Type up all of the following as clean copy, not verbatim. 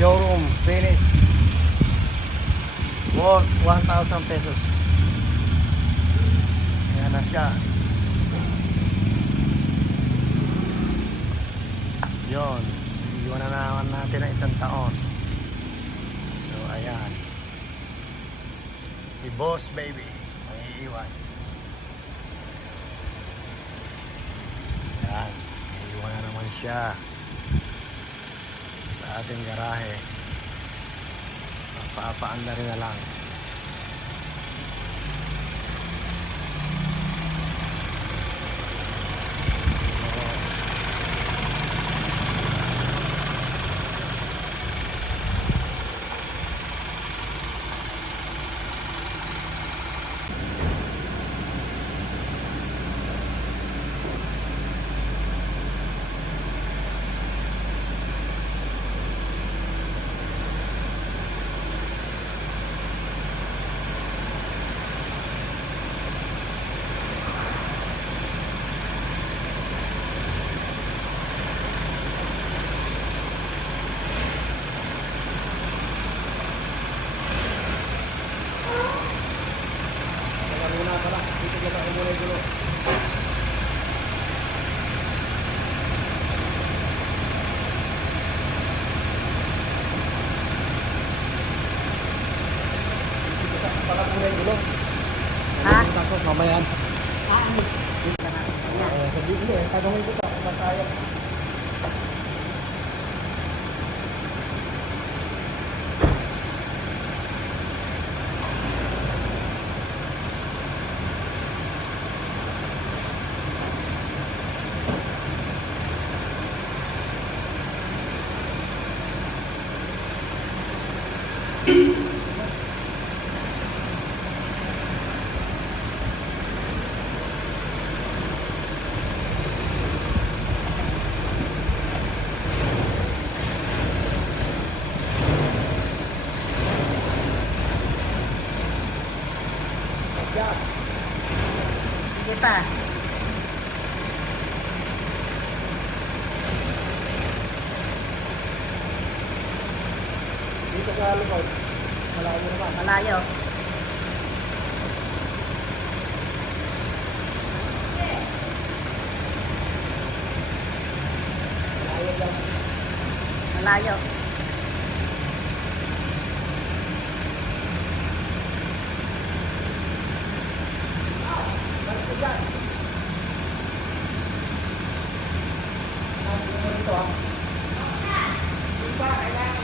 Showroom finish. Worth 1,000 pesos. Ayan na siya. Yun. Iwan na naman natin na isang taon. So ayan. Si Boss Baby. May iwan. Ayan. Iwan na naman siya sa ating garahe. Papaanda rin na lang. Ha? Tapos mamaya. Ano? Sabihin mo tanongin ko pa kung tayo. Sige pa. Dito sa likod. Malayo naman. Malayo. Malayo lang. Malayo. Balik ko dyan. Dito ah. Dito ah, kailangan.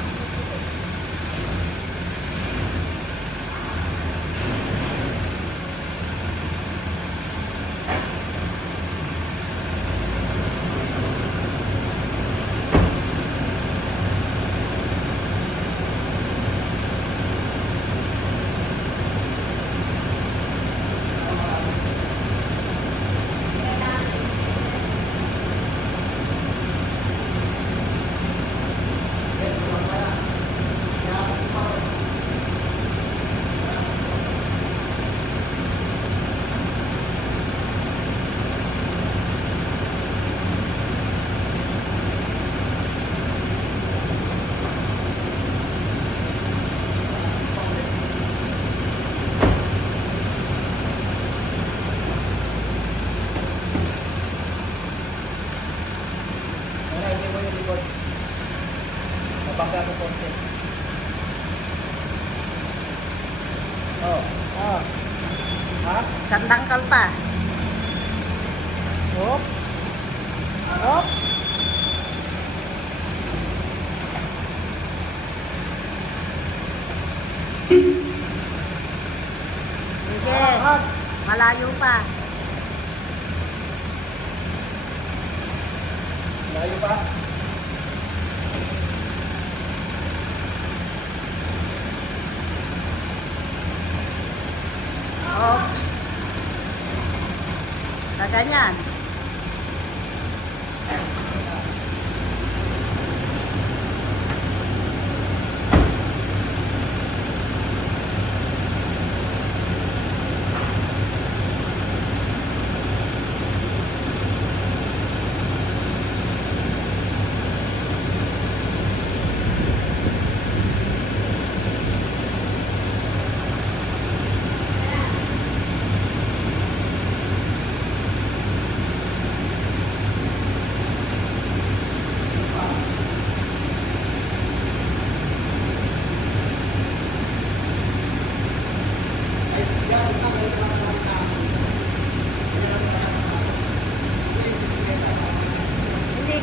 Bangga ko konti. Oh, ah. Ha? Sandangkal pa. Oh. Oh. Sige. Malayo pa. Malayo pa. Oops. Kaganyan.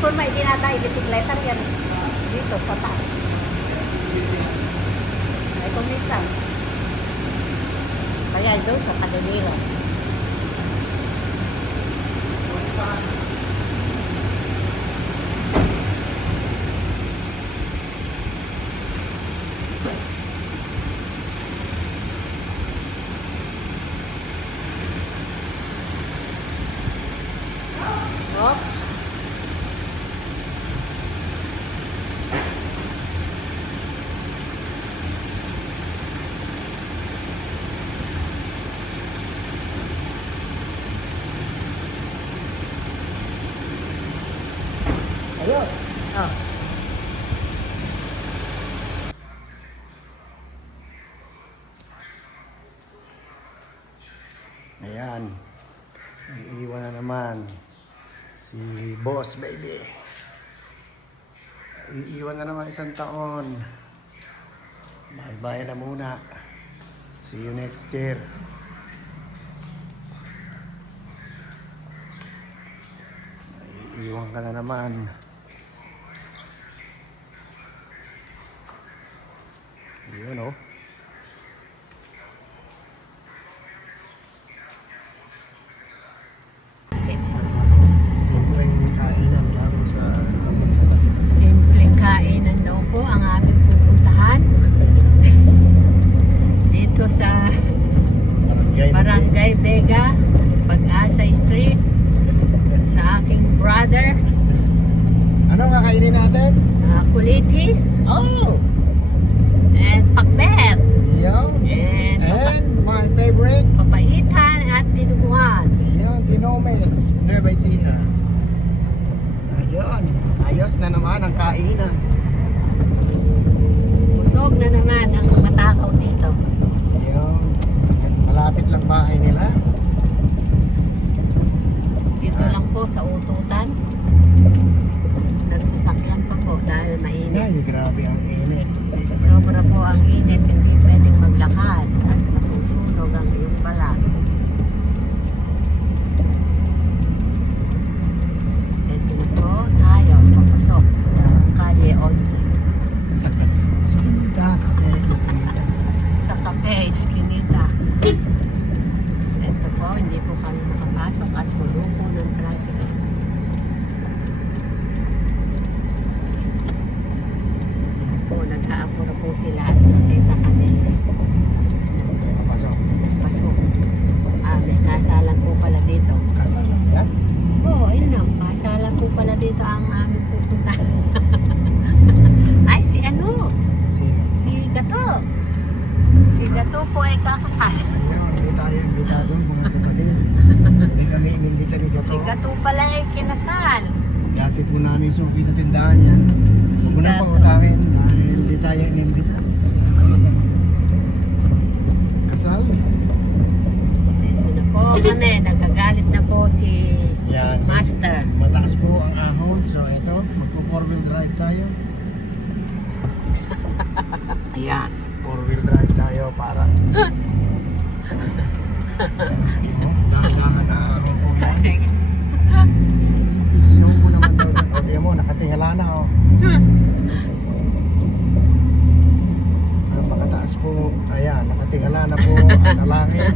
kung may dinatay bisikleta yan. Dito sa taas. Ay kung minsan. Kaya doon sa Kadalira. Oops. Ayos. Oh. Ayan. Iiwan na naman si Boss Baby. Iiwan na naman 1 taon. Bye-bye na muna. See you next year. Iiwan ka na naman. Yun oh. Simpleng kainan lang sa Simpleng kainan daw po ang aming pupuntahan dito sa Barangay Vega, Pag-asa Street sa aking brother, Ano kakainin natin? Kulitis Oh! and Pakbet Yan. and And my favorite, Papaitan at Dinuguan. yan, Tinomes, Nueva Ecija. Ayun, ayos na naman ang kainan. Busog na naman ang matakaw dito. Ayun, malapit lang bahay nila. Dito lang po sa Ututan. Nagsasakyan pa po dahil mainit. Ay, grabe ang init. Sobra po ang init, hindi pwedeng maglakad at masusunog ang iyong balat. Ito na po tayo papasok sa Calle 11 Sa kanita, okay. sa Cafe Esquinita. Ito po, hindi po kami makapasok at puno po ng tricycle. Ayan po, nag-aapura po sila at nakita kami Papasok. pasok. May kasalan po pala dito. Kasal lang yan. Oo, ayun na. Kasalan po pala dito ang aming pupunta. Ay, si ano? Si, Si Gato. Si Gato po ay kakasal. ayun, hindi tayo imbitado mga kapatid. Hindi kami inimbita ni Gato. Si Gato pala ay kinasal. Dati po namin suki sa tindahan yan. Huwag mo na Gato. pautangin dahil hindi tayo inimbita. Kasal? Ito na po kami. Nagagalit na po si Yan. Master. Mataas po ang ahon. So ito, magpo-4-wheel drive tayo. Ayan. 4-wheel drive tayo para dahan-dahan na ahon po yan. Isyo po naman daw. O mo, nakatingala na oh. Ang pagkataas po, ayan, nakatingala na po sa langit.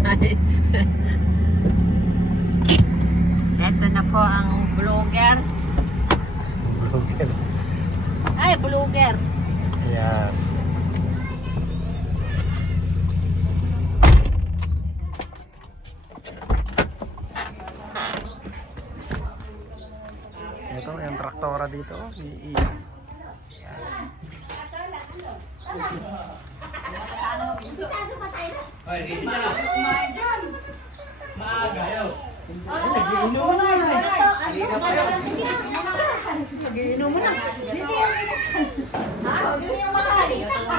Ito na po ang vlogger. Vlogger. Ay, vlogger. Ayan. Ito, yung traktora dito. Iiyan. Ayan.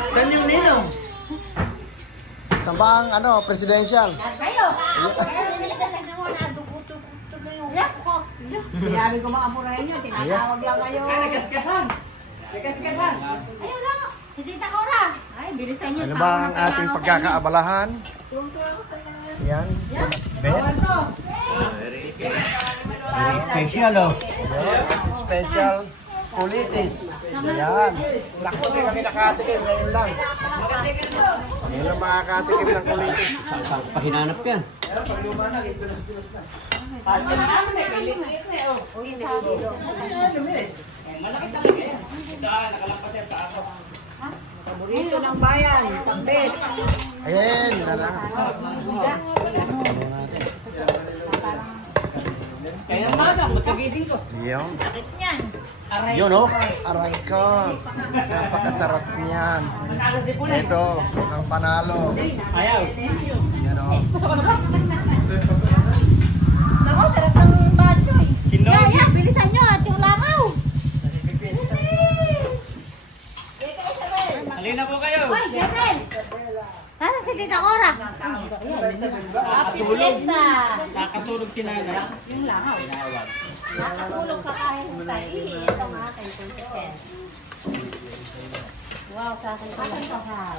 Saan yung ninong? Saan ba ang ano, presidential? Sinabi ko makapurahin niyo, tinatawag lang kayo. Ayun lang, si Tita Cora. Ay, bilisan niyo. Ano ba ang ating pagkakaabalahan? Yan. Ben. Special oh. Special kulitis. Yan. Naku, di kami nakatikim. Ngayon lang. Ngayon lang makakatikim ng kulitis. Saan pa hinanap yan? Paborito ng bayan, pambet. Ayan. Yan. Kaya maga, magkagising ko. Yun. Yun oh. Aray ko. Napakasarap niyan. Ito. Ang panalo. Ayaw. Yan oh. Ako, sarap ng bachoy. Kaya, bilisan nyo at yung langaw. Halina po kayo. Hoy, Gabriel! Nasaan si Tita Cora? Happy Fiesta! Nakatulog si nanay. Yung langaw. Nakatulog ka kahit tayo. Ito nga, kay Kuntiken. Wow, sa akin ko lang sahal.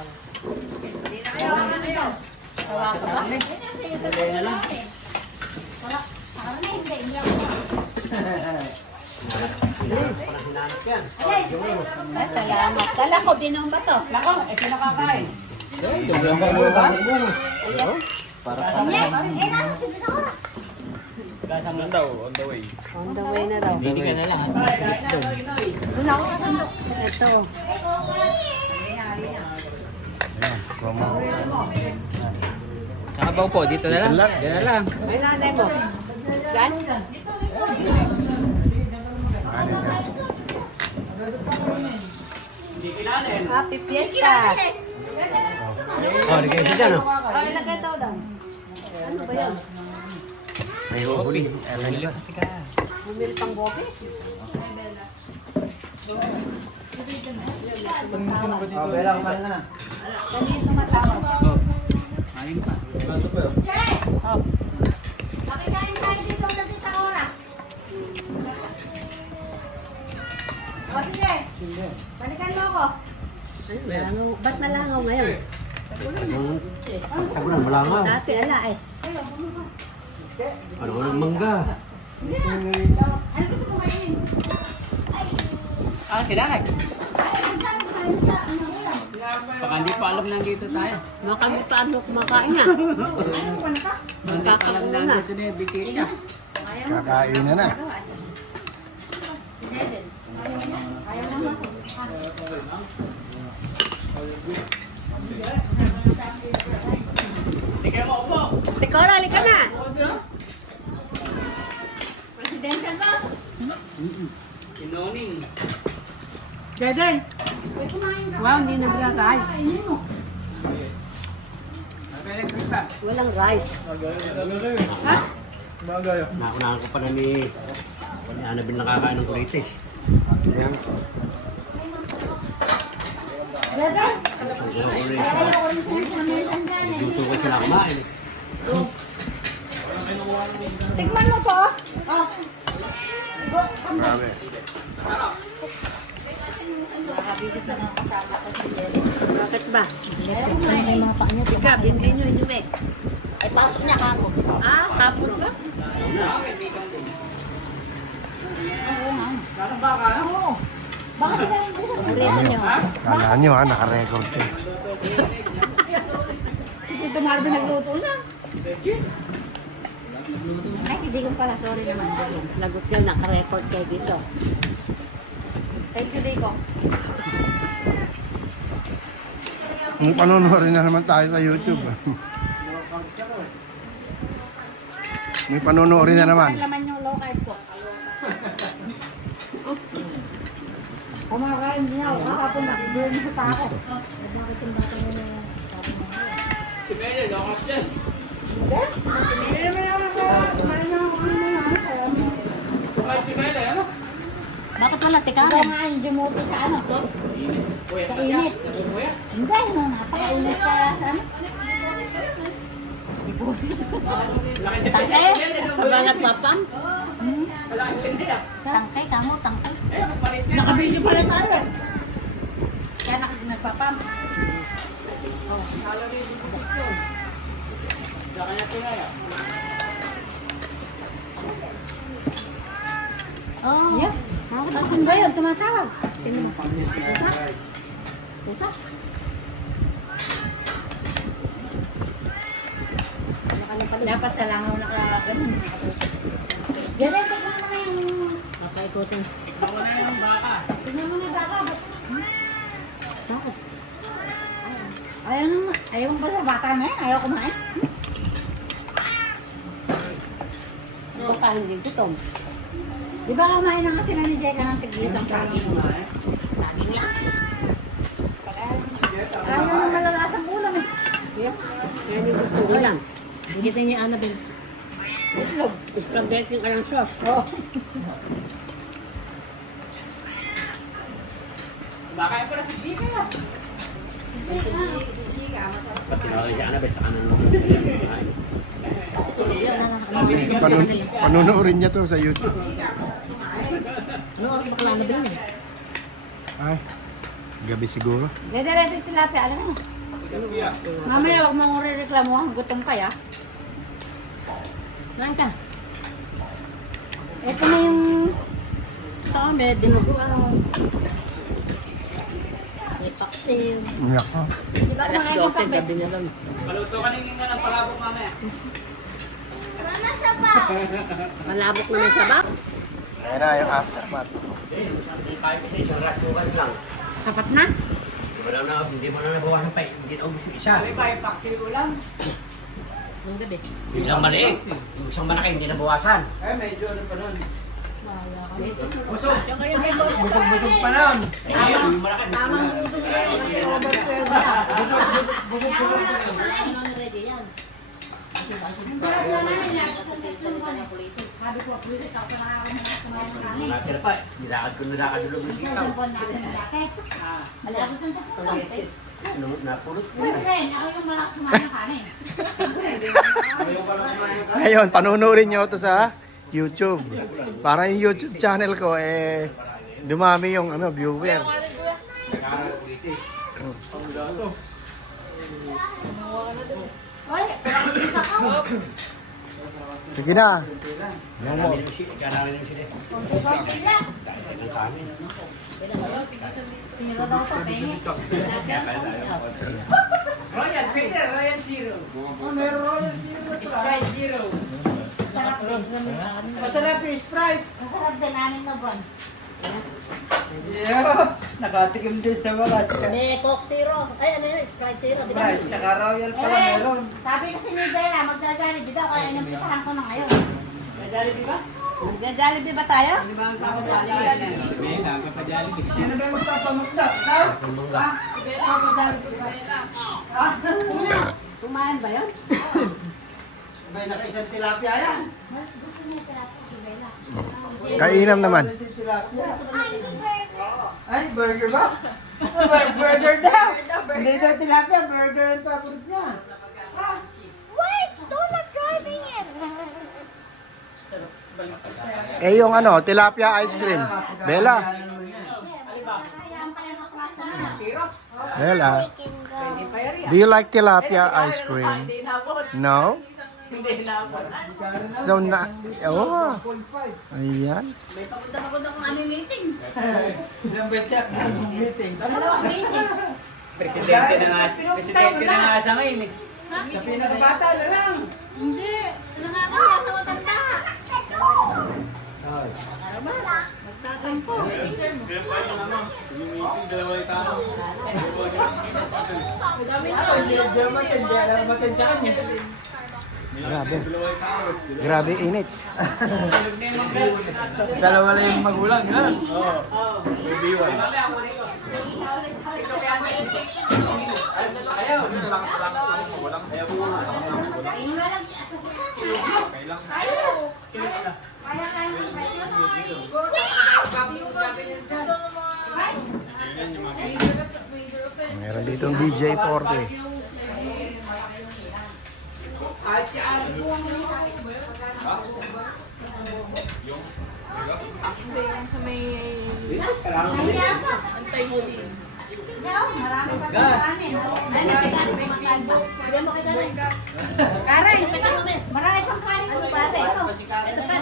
Tawa ka ba? na lang. Wala. Parang na hindi. Hindi ako. Ay, salamat. Kala ko, binong ba to? Lako, eh pinakakain. Nye, nasa si Tita Cora. Gasang lang daw, on the way. On the way na daw. Hindi ka na lang. Doon ako nakasandok. Ito. Ayan. Promo. Nakabaw po, dito na lang. Yan na lang. Ay, nanay mo. Saan? Ano yan? Happy Fiesta! Oh, di kayo dyan oh. Oh, ilagay daw daw. Ano ba yan? May uhuli. Alam nyo. Bumili pang bote? Bela, kumain ka na. Kanino matawag? Che! Oh. Makikain tayo dito sa Tita Cora. O sige. Balikan mo ako. Ba't nalangaw ngayon? Sagulan, malangaw. Dati ala eh. Ano ko ng mangga? Ano gusto mo kainin? Ah, si nanay. Ang dami kain sa ano yan. Baka hindi pa alam nandito tayo. Makami paano kumakain niya? Magkakalam na dito na yung bitita. Kakain na na. Ayaw naman. Tingnan mo po. Sikora, halika na. Presidential ba? Sinoning. Jaden. Kumain ka. Wow, hindi naglalay. Kainin mo. Walang rice. Ha? Nakunahan ko pa na ni Annabel nakakain ng kulitis. Yan. Jaden. Ayaw Dito ko sila kumain eh. Tikman mo to. Oh. Marami. Bakit ba? Ika, binbin nyo inyong eh. Ay, pasok niya kako. Ah, kapot ba? Oo. Bakit ka rin gusto? Paborito nyo. Kala nyo ha, naka-record ka. Ito Marvin nagluto na. Ay, hindi ko pala. Sorry naman. Lagot yun, naka-record kayo dito. Thank you, Dico. Panonorin na naman tayo sa YouTube. May panonorin na naman. Laman yung low carb ko. Kumakain niya ako. Kahapon na. Doon sa tako. Bakit yung bata mo na yan? Si Mary, lokas dyan. Hindi? Hindi naman ako kumain na ako. Kumain si Mary, ano? Bakit wala si Karen? Hindi nga yung dumuti sa ano. Sa init. Hindi, napakainit ka sa ano. Tangkay? Wala nagpapam? Tangkay, kamo, tangkay. Nakabidyo pala tayo eh. Kaya nagpapam. Oo. Yeah. Sino ba yun? Tumatawag. Sino? Pusa? Pusa? Dapat sa langaw nakaganon. Ganun, tignan mo na yung... Papaikotin. Tignan mo na yung baka. Bakit? Ayaw mo ba sa bata na yan? Ayaw kumain? Ano pa rin din Tom? Di ba kumain na kasi na ni Jeka ng tig-isang saging? Saging lang. Ayaw mo malalasang ulam eh. Yeah. Kaya hindi gusto ko lang. Ang kita niya Annabelle. Itlog. Spaghetti ka lang sauce. Oo. Ba't tinawag si Annabelle sa kanan ng Panunuorin niya to sa YouTube. Ano oras ba kala Annabelle niya? Ay, gabi siguro. Dede-dede tilapia, alam mo. Mamaya wag mong reklamo ha, gutom ka ya. Kain ka. Ito na yung... May dinuguan. May paksiw. Nako. Di ba Alas mga yung 12 pakbet? gabi na lang. Malabok na may sabak. Ayan na yung aftermath. Kahit kasi isang rasukan lang. Sapat na? Hindi mo na nabawasan pa. Hindi na ubus yung isa. Ang gabi. Yung isang maliit. Yung isang malaki hindi nabawasan. Ay, medyo ano pa nun. Busog-busog pa lang. Yung malaki. Sabi ko, pwede ako na kumain ng kanin. Nakatira pa. Nilakad ko nilakad yung sitaw. Tumpon natin ng dati. Malapit ng tumpon. Napulot ko Pwede na. rin, ako yung malaki kumain ng kanin. Ngayon, panunuorin niyo to sa YouTube. Para yung YouTube channel ko, dumami yung viewer. Oy, pinakabis ako. Sige na. Namin yung sila. Namin yung sila. Konti lang. Ang kami. Zero daw to, pengi. Royal, Peter, Royal Zero. Sprite Zero. Masarap din. Masarap yung Sprite. Masarap din, 6 na buwan. Yeah, nakatikim din sa mga May Coke Zero. Ay, ano yun? Sprite Zero. Di ba? Sprite. Naka-Royal pala meron. Sabi kasi ni Bella, magja-Jollibee daw, kaya inumpisahan ko na ngayon. Jollibee ba? Magja-Jollibee ba tayo? Sino ba yung magpapamukla? Ikaw? Ha? Magpa-Jollibee sa... Ha? Sino? Kumain ba yun? May naka-isang tilapia yan. Gusto niya tilapia si Bella. Kainam naman. Tilapia. Ay, burger ba? Burger daw. Hindi daw tilapia, burger ang paborito niya. Wait! Don't not driving it! Yung tilapia ice cream. Bella. Ayan pa yung klasa na. Bella. Do you like tilapia ice cream? No? So oh. Ayan. Dalawang meeting. Presidente na nga sa ngayon. Sa pinakabata na lang. Hindi. Sino nga ba yan sa matanda? Magtatampo. Ako, hindi alam matin sa kanya. Grabe. Grabe init. Dalawa lang yung magulang, ha? Meron dito ang DJ40. Kaya pa. No, marami pa sa kanin. Dali si Karen, may makalbo. Bigyan mo kay Karen. Karen, marami pang kanin mo pare. Ito pa.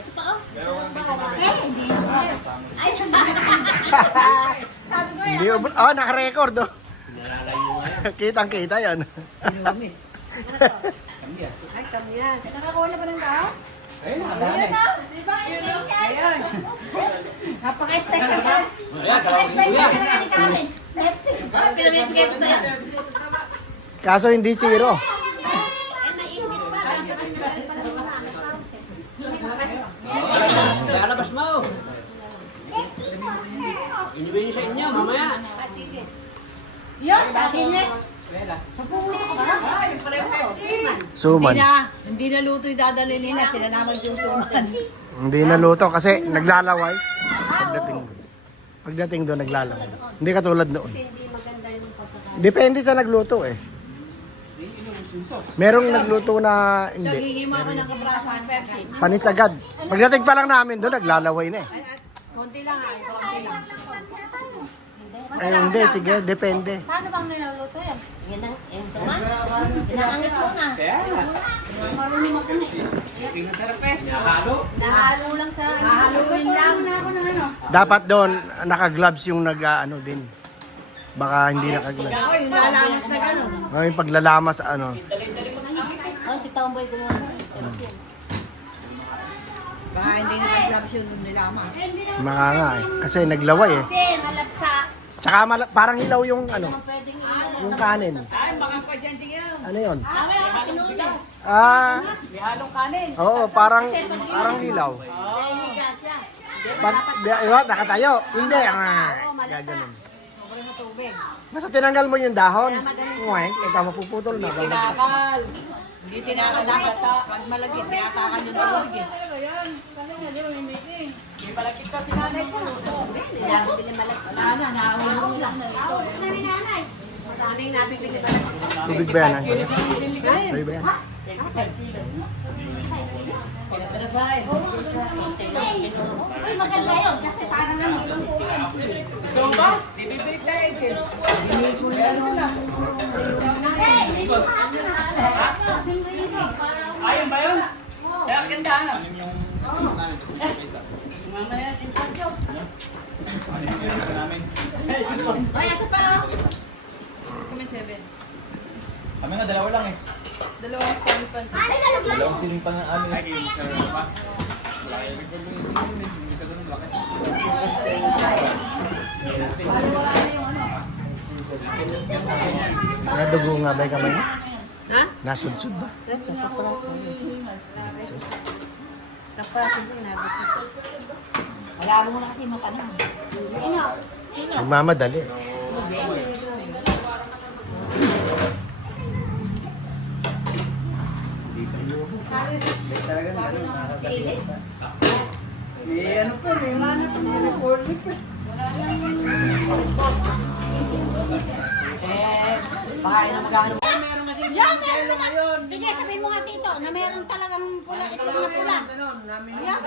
Ito pa, oh. hindi na. Ay, sabi ko Hindi, naka-record, oh. Nalalay mo nga yan. Kitang-kita yan. Ay, kami yan. nakakuha na ba ng tao? Ayun, Ayun na. Di ba? Ayun. Napaka-special ka. Ayan, tawagin ko Napaka-special yan. ka ni Karen. Pepsi. Pinamibigay ko sa'yo. Kaso hindi zero. Eh, mainit pa. Lalabas mo. Iniwi niyo sa inyo, mamaya. Yun, sa akin eh. Suman. Hindi na luto yung dadalhin nila. Sila naman yung suman. Hindi naluto kasi naglalaway. Pagdating doon naglalaway. Hindi katulad noon. Hindi maganda yung pagkakain. Depende sa nagluto eh. Merong nagluto na hindi. Gigima ko ng kaprasan Pepsi. Panis agad. Pagdating pa lang namin doon naglalaway na eh. Konti lang ay, konti lang. Ay hindi, sige, depende. Paano bang niluluto yan? Yan ang suman. Pinangangit mo na. Kaya, Marunong ako na. pinasarap eh. Nakahalo. Nahalo lang sa ano. Hahaluin lang. na ako ng ano. Dapat doon naka-gloves yung nag-ano din. Baka hindi naka-gloves. Ako yung lalamas na gano'n. Ay, yung paglalamas ano. Oh, si Tomboy gumawa. Baka hindi na nag-gloves yun nung nilamas. Mga nga eh. Kasi naglaway eh. Hindi, malapsa. Tsaka parang hilaw yung ano, Pwedeng yung kanin. Ay, baka pa dyan tingin. Ano yun? inulit. Ah, May halong kanin. oo, parang hilaw. Dahil higa siya. Pag, nakatayo. Hindi, gaganon. Sobrang na tubig. Basta tinanggal mo yung dahon. Uweng, ikaw mapuputol na. Tinakal. Hindi tinakal dapat sa pag malagit. Tinatakan yung tubig. May malagit ka si nanay ko. Kailangan pinimalagpas. Wala na, naahulong lang na ito. Nanay. Maraming nabibili malagpas. Tubig ba yan? Tubig ba yan? Uy, maganda yun. Kasi parang ano. Gusto mo ba? Bibibig na yun. Ayun ba yun? Kaya ganda na. Mamaya, simpan yun. Uy, ito pa. Kami 7. Kami nga, dalawa lang eh. Dalawang stampan. Dalawang siling pa ng amin. Nadugo nga ba yung kamay mo? Ha? Nasudsud ba? Ito, kapalaso. Kapalaso din na. Wala mo na kasi matanong. Nagmamadali. May ano pa, may recording pa. Baka na magkano. Yan, meron na nga. Sige, sabihin mo nga tito, na meron talagang pula, ito na pula. Yan.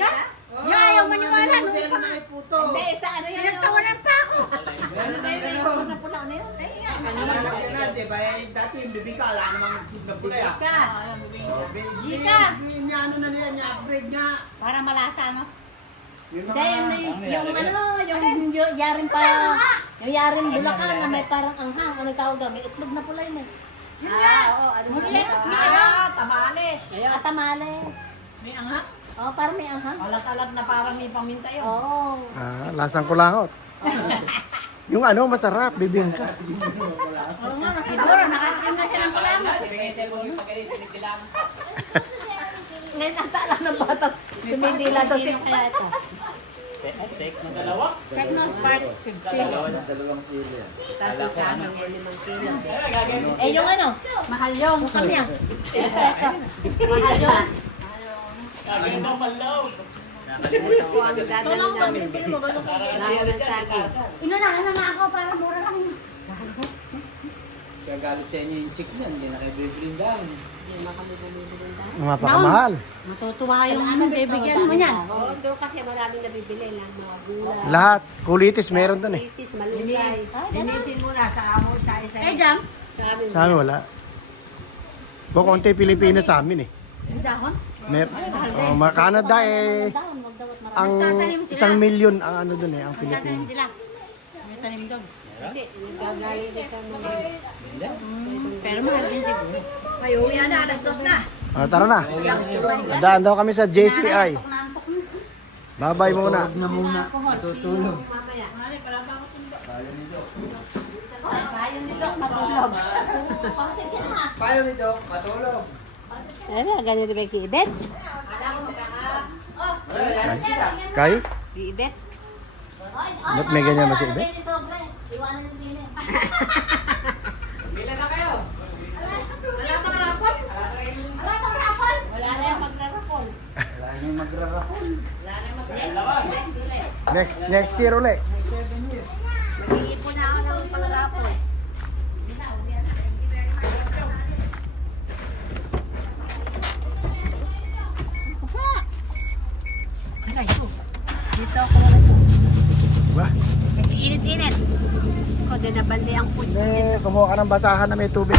Yan. Yan, ayaw maniwala. Nung pa nga. Hindi, sa ano yun? Nagtawanan pa ako. Meron na pula na yun. Ay, yan. Dati yung bibika, wala namang na pula ya. Jika. Ano na nila, niya-upgrade nga. Para malasa, no? Yung Hindi, yung ano, yung yarin pa, yung yarin Bulacan na may parang anghang, ano tawag daw, may itlog na pula yun eh. Yun nga! Murileros na ano? Tamales. At tamales. May anghang. Oo, parang may anghang. Alat-alat na parang may paminta yun. Oo. Ah, lasang kulahot. Yung ano, masarap, bibingka. Oo nga, siguro, nakakain na siya ng kulangot. Ngayon ata lang ng batang sumindila daw sino kaya ito. Techno Spark 50. Dalawang kilo yan. Tapos sa ano, 5 kilo. Eh yung ano, mahal yung kami ah. Peso. Mahal yung. Ito po ang dadalhin namin. Inunahan na ako para mura lang. Kaya galit sa inyo yung chick niyan, hindi na kayo bibili dami. Mapakamahal. Matutuwa yung ano, bibigyan mo niyan. Oo, doon kasi maraming nabibili ng mga gulay. Lahat. Kulitis meron dun eh. Itis, malunggay. Linisin mo na sa amo, sa isa. Eh, jam. Sa amin. Sa amin wala. Bukonti Pilipinas sa amin eh. Yung dahon. Canada eh. Dahon, wag daw ang 1,000,000 ang ano dun eh, ang Tatanim Pilipino. sila. May tanim doon. Hindi, nagagaling din sa mga. Pero mahal din siguro. May uwi na, alas 2 na. Tara na. Daan daw kami sa JCI. Antok na antok na. Bye-bye muna. Na muna. Tutulog. Bayan nila matulog. Payo nito, matulog. Ano, ganito ba kiibet? Kay? Kiibet? Ba't may ganyan ba si Ibe? Iwanan nyo din eh. Wala na yung magrarapon. Wala nang magrarapon. Next year ulit. Mag-iipon na ako ng pangrapon. Ano ito? Dito ako wala ito. Ba? Init-init. Ko din nabali ang puto. Kumuha ka ng basahan na may tubig.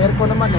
Aircon naman